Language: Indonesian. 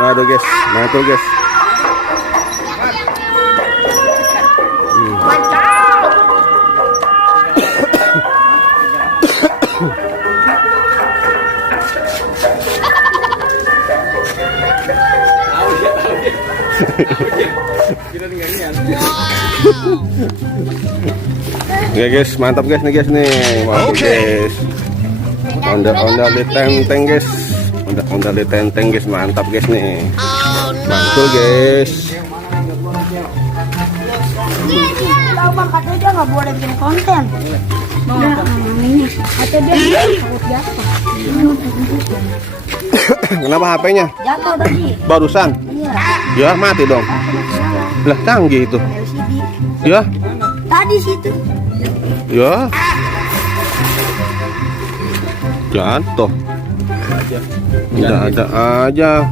Waduh guys, mantul guys. Oke guys, mantap guys nih guys nih. Mantap guys. Ondel di tenteng guys. Ondel di tenteng guys, mantap guys nih. Mantul guys. Bang, katanya dia nggak boleh bikin konten. Katanya dia takut jatuh. Kenapa HP-nya? Jatuh tadi. Barusan? Iya. Ya mati dong. Lah canggih itu. LCD. Ya. Tadi situ. Ya. Jatuh. Ada aja.